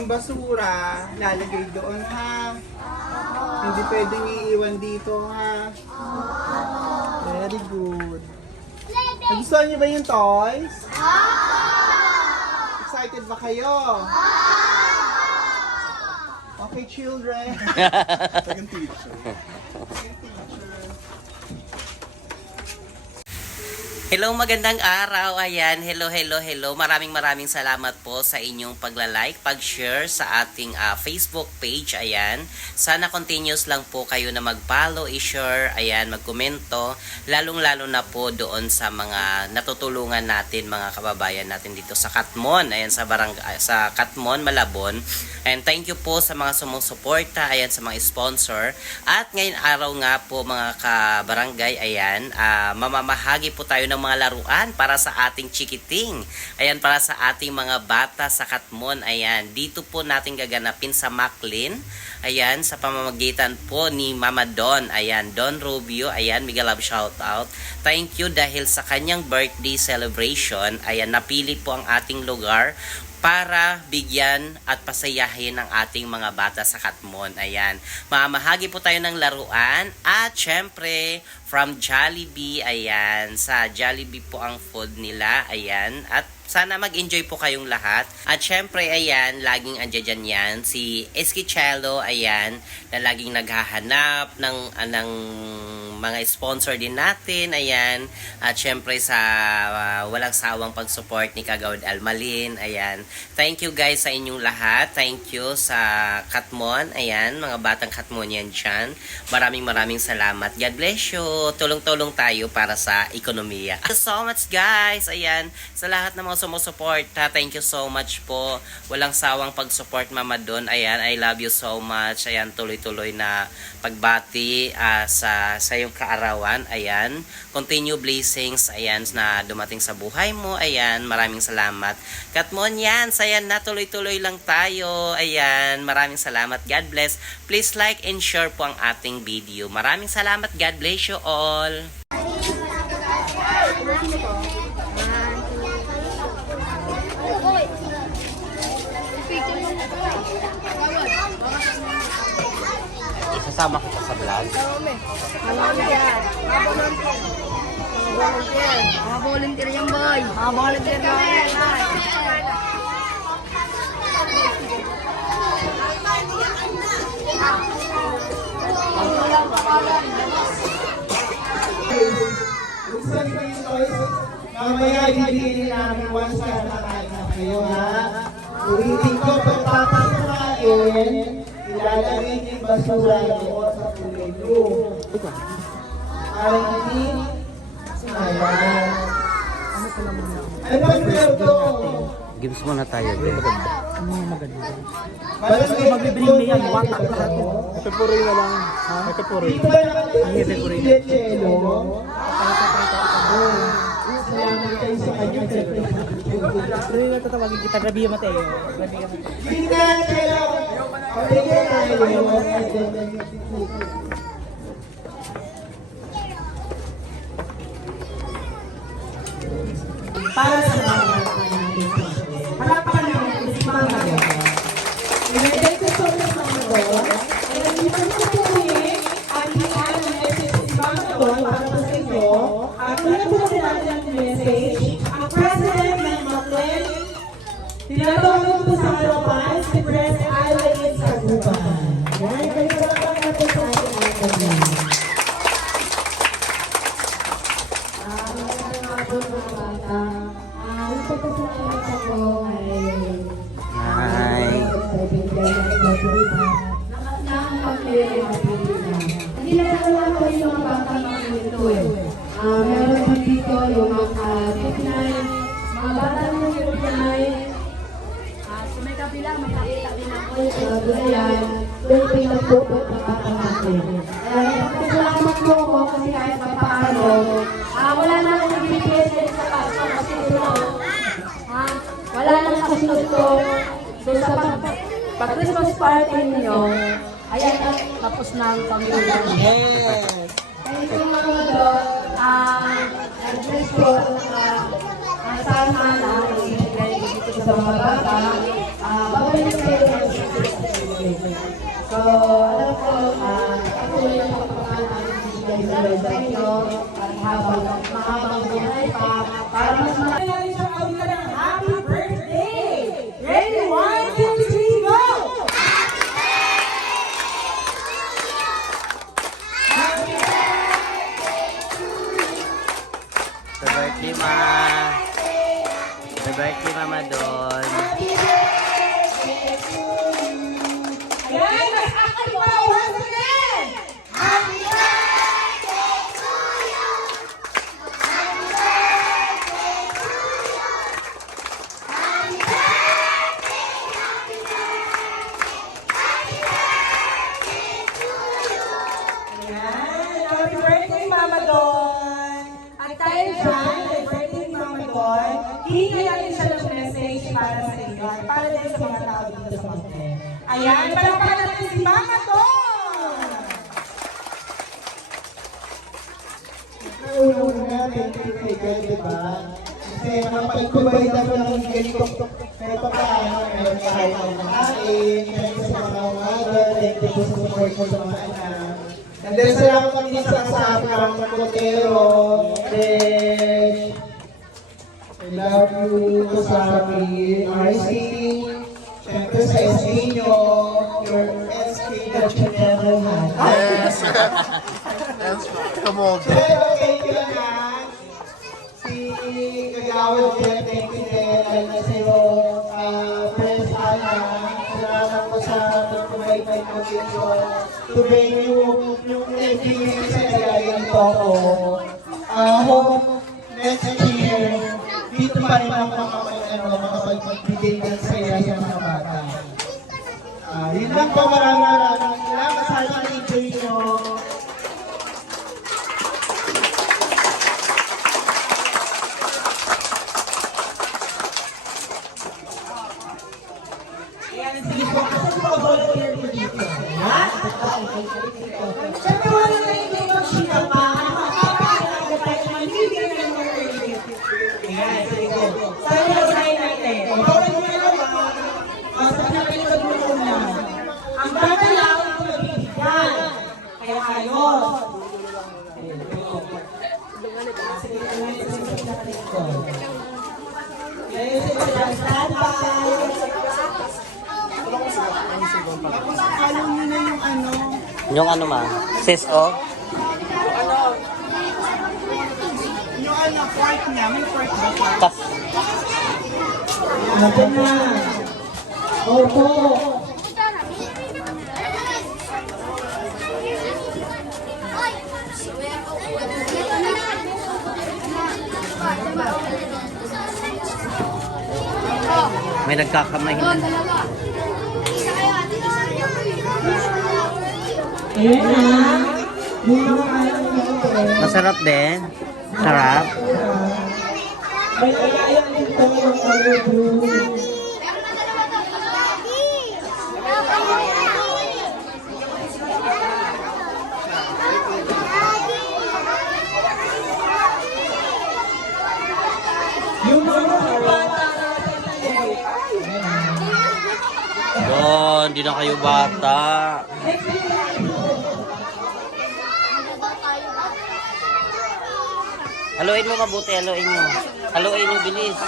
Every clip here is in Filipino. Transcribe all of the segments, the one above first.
yung basura, lalagay doon ha. Hindi pwedeng iiwan dito ha. Very good. Nagustuhan niyo ba yung toys? Excited ba kayo? Okay, children. Second teacher. Hello, magandang araw. Ayan, hello. Maraming salamat po sa inyong pagla-like, pag-share sa ating Facebook page. Ayan, sana continuous lang po kayo na mag-follow, i-share, ayan, mag-komento. Lalong-lalo na po doon sa mga natutulungan natin, mga kababayan natin dito sa Katmon. Ayan, sa Katmon, Malabon. And thank you po sa mga sumusuporta, ayan, sa mga sponsor. At ngayon araw nga po mga kabarangay, ayan, mamamahagi po tayo ng mga laruan para sa ating chikiting. Ayan, para sa ating mga bata sa Katmon. Ayan, dito po natin gaganapin sa Maclean. Ayan, sa pamamagitan po ni Mama Don. Ayan, Don Rubio. Ayan, mega love shout out. Thank you dahil sa kanyang birthday celebration. Ayan, napili po ang ating lugar para bigyan at pasayahin ang ating mga bata sa Katmon. Ayan. Mamahagi po tayo ng laruan at syempre from Jollibee. Ayan. Sa Jollibee po ang food nila. Ayan. At sana mag-enjoy po kayong lahat. At syempre, ayan, laging andyan yan si Eskichello, ayan, na laging naghahanap ng mga sponsor din natin, ayan. At syempre sa walang sawang pag-support ni Kagawad Almalin, ayan. Thank you guys sa inyong lahat. Thank you sa Katmon, ayan, mga batang Katmon yan dyan. Maraming salamat. God bless you. Tulong-tulong tayo para sa ekonomiya. Thank you so much guys, ayan, sa lahat ng mga sumusuporta. Thank you so much po. Walang sawang pag-support Mama Don. Ayan, I love you so much. Ayan, tuloy-tuloy na pagbati sa iyong kaarawan. Ayan, continue blessings, ayan, na dumating sa buhay mo. Ayan, maraming salamat. Katmon yan, sayan na, tuloy-tuloy lang tayo. Ayan, maraming salamat. God bless. Please like and share po ang ating video. Maraming salamat. God bless you all. Isasama ko sa vlog. Mga volunteer yan, boy. Mga volunteer yan. Gusto niyo yung toys? Mamaya ibigay namin once na nakain na kayo ha. Ulitin ko, pagpapakain, ilalagay yung basura doon sa kulay blue. Parang hindi, ayan. Ano ba ito? Gives muna tayo. Magbibring na yan, watak na ito. Peporoy na lang. Peporoy. Dito ba naman yung yelo? Salamat kayo sa kanya. Pero yung tatawagin kita, Rabia Mateo. Hindi na kayo. Pabigyan tayo. Para sa mga natin. Harapan natin si Mama Don. Inagay ko sa Mama Don. And hindi pa sa tuwi, at hiyan ang message si Mama Don para sa inyo. At kung po natin ang message, ang President ng Maclean, tinatawag po sa harapan si President Aileen Saguban. Yan, kalimutan natin sa ating Aileen. Hi. Hindi na lang po yung mga batang ito eh. Meron pa dito yung mga mga batang ng 59. Sa may kabila, may nakita din ako yung ayan. Pwede na po po ang batang natin. Salamat po po kasi kahit pa paano. Wala na akong nagbibigay sa paso kasi ito. Wala na nakasunod ko. So sa pag-Christmas party ninyo, ayan na, tapos na ang pamilya. Yes! Thank you mga Lord. Nag-bless po sana na ibigay dito sa mga bata. Babalik kayo alam ko, patuloy ang pagpapaan natin bibigay sa Lord sa inyo at habang mahabang buhay pa para mas Kaya natin siyang kawitan ng happy birthday! Ready? 1, 2, 3, go! Happy birthday, ma. Happy birthday, Mama Don. Ayan, mas active pa once again! Happy birthday to you! Happy birthday to you! Happy birthday, happy birthday to you! Ayan, happy birthday, Mama Don! At tayo dyan, happy birthday, Mama Don. Hingi natin siya ng message para sa inyo at para din sa mga tao dito sa mountain. Ayan, palakpakan natin si Mama Don! Una-una, thank you kay God, diba? Kasi napagkubayin ako ng ganitong kahit pa paano, meron kahit ang makain, thank you sa mga umaga, thank you po sa support mo sa mga anak. And then salamat kami sa kasama ng Kotero, then I love you, Kasami, RC, syempre sa SK nyo, your SK that you never had. Yes. Come on. Pero thank you lang. Si Kagawad din, thank you din. Lalo na sa'yo, Prince Ana. Salamat ko sa pagkumaybay mo dito. To bring you yung experience sa kagayan to ako. Hope next year, dito pa rin ako makapagbigay ng saya sa mga bata. Yun lang po, maraming salamat sa enjoy nyo. Ayan, sige po. Kasi po volunteer po dito. Ayan. Siyempre wala na yung game of shika pa. Makakapagod tayo ng bibigyan ng mga gift. Ayan, sige po. Saan na unahin natin? Bawal mo na lang ba? Sa pinapalipad mo muna. Ang gagalaw ang mabibigyan. Kaya ayos. Sige, stand by. Yung ano, ma? Sis, oh? Yung ano, fork niya, may fork ba? Tas, Ito na. Opo. may nagkakamay. Ayan na. Yung mga ayaw natin. Masarap din. Sarap. May ayaw dito yung color blue. Yung mga bata Yun, hindi na kayo bata. Haluin mo mabuti, haluin mo. Haluin yung bilis.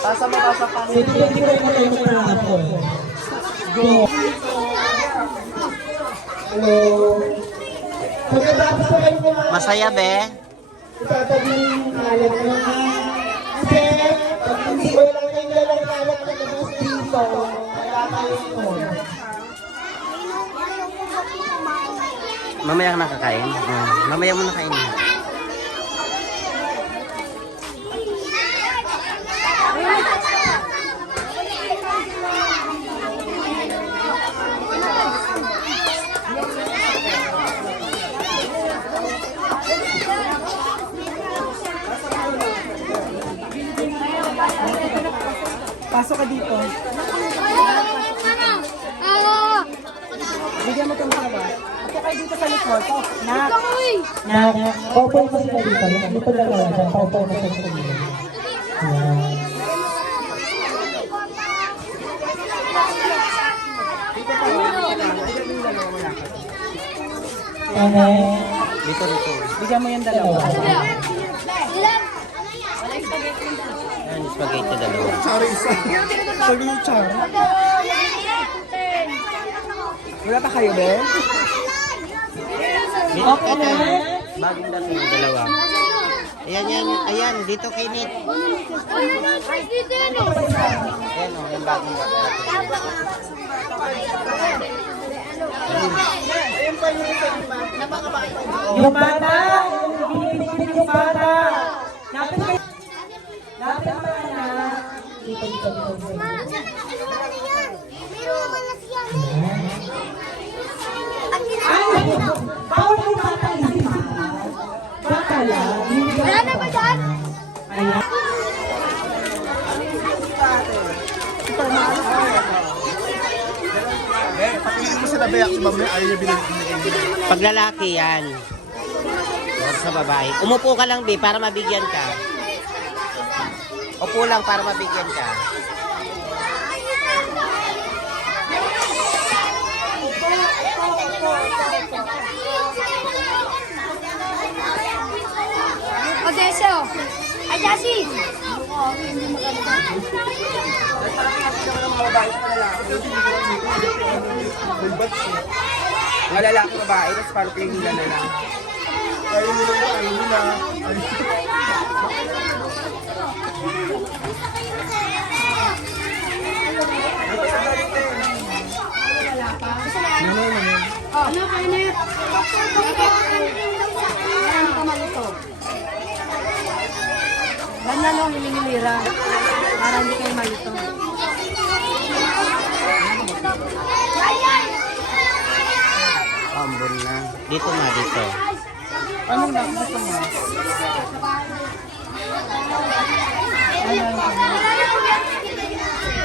Pasa mo, pasa pa. Sige, hindi ko na kayo mag-rapon. Go! Hello! Pagkatapos na kayo kumain, Masaya, be? itatabi yung kalat mo na. Kasi, pag hindi wala kayong dalang kalat na labas dito, wala kayo nun. Mamaya ka nakakain? Mamaya mo nakainin. Pasok ka dito. Bigyan mo itong haba. Pasok kayo dito sa likod. Oh, nak. Paupo mo sila dito. Dito lang lang dyan. Paupo mo sila dito. Ayan. Dito, dito. Bigyan mo yung dalawa. Ayan, spaghetti dalawa. Sorry, isa. Sabi yung char. Wala pa kayo, Ben? Okay na. Bagong dating yung dalawa. Ayan, yan. Ayan, dito kay Nit. Ayan o, yung bagong dating. Yung bata! Yung bata! Lapit ka na! Dito, dito, dito. Ay! Bawal yung bata hindi ba? Bata lang. Wala na ba dyan? Ayan. Patingin mo sila, Bea. Si Mami, ayaw niya binigyan. Pag lalaki yan. Huwag sa babae. Umupo ka lang, Bi, para mabigyan ka. Upo lang para mabigyan ka. O, Deso. Ay, Jasi. Mga lalaki babae, tapos parang pinila na lang. Ayaw nila na, ayaw nila. Ano, Kenneth? Marami ka malito. Ganda nung hilingilira. Para hindi kayo malito. Ambon na. Dito na, dito. Anong gusto mo?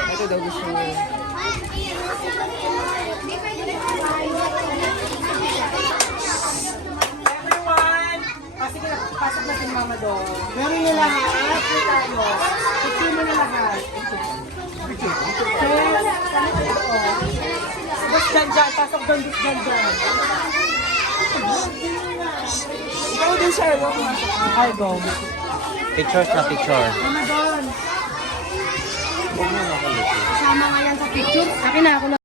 Ito daw gusto mo. Everyone! Sige na, pasok na si Mama doon. Meron na lahat. Picture mo na lahat. Bus dyan dyan, pasok doon, bus dyan dyan. Ikaw din, Cheryl. Ay, go. Pictures na picture. Kasama nga yan sa picture. Akin na, ako na.